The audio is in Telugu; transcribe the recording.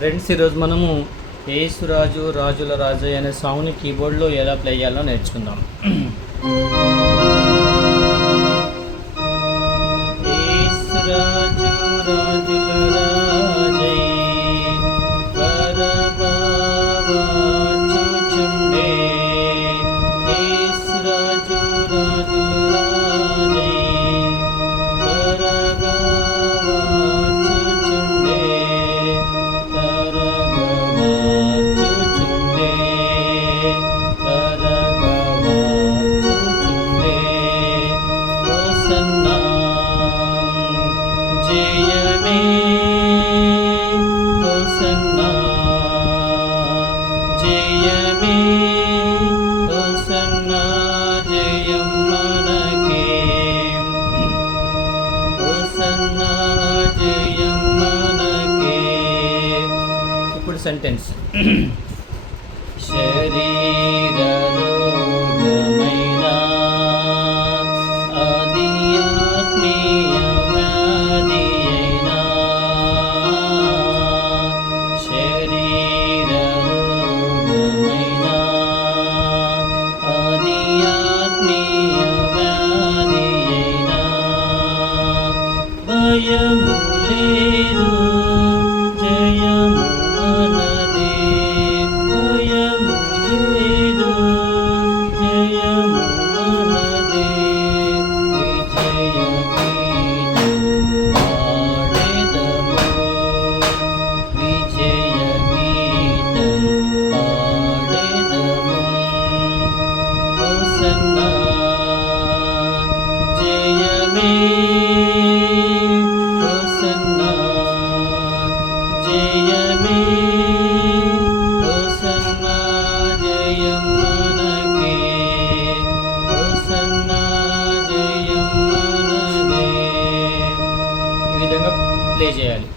ఫ్రెండ్స్, ఈరోజు మనము యేసురాజు రాజుల రాజు అనే సాంగ్ని కీబోర్డ్లో ఎలా ప్లే చేయాలో నేర్చుకుందాం. యేసురాజు రాజుల రాజై త్వరగా వచ్చుచుండే, యేసురాజు రాజుల రాజై త్వరగా వచ్చుచుండే, త్వరగా వచ్చుచుండే, త్వరగా వచ్చుచుండే. హోసన్నా జయమే, హోసన్నా జయమే, హోసన్నా జయం మనకే, హోసన్నా జయం మనకే. ఇప్పుడు సెంటెన్స్. శరీర రోగమైన ఆది ఆత్మీయ వ్యాధి అయినా, శరీర రోగమైన ఆది ఆత్మీయ వ్యాధి అయినా, భయము లేదు జయము మనదే, భయము లేదు జయము మనదే. విజయ గీతం పాడెదము, విజయ గీతం పాడెదము. హోసన్నా జయమే, హోసన్నా జయమే, హోసన్నా జయం మనకే, హోసన్నా జయం మనదే. ఈ విధంగా ప్లే చేయాలి.